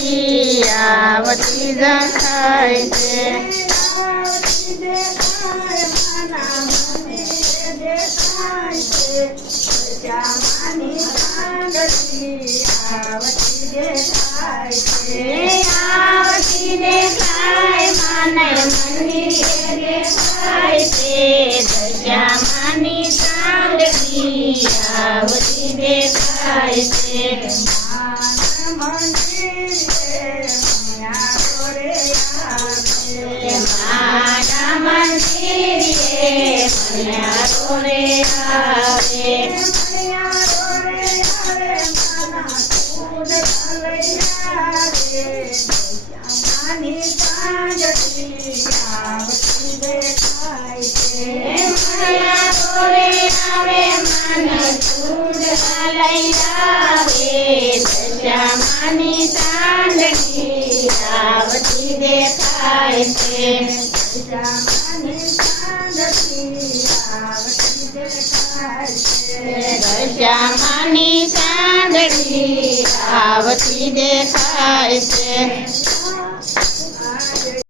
ચાંદડી આવતી દેખાય છે આવતી દેખાય મને મંદિરે દેખાય છે દશામાની ચાંદડી આવતી દેખાય છે મારા મંદિરે મણિયારો રે આવે દશામાની ચાંદડી આવતી દેખાય છે દશામાની ચાંદડી આવતી દેખાય છે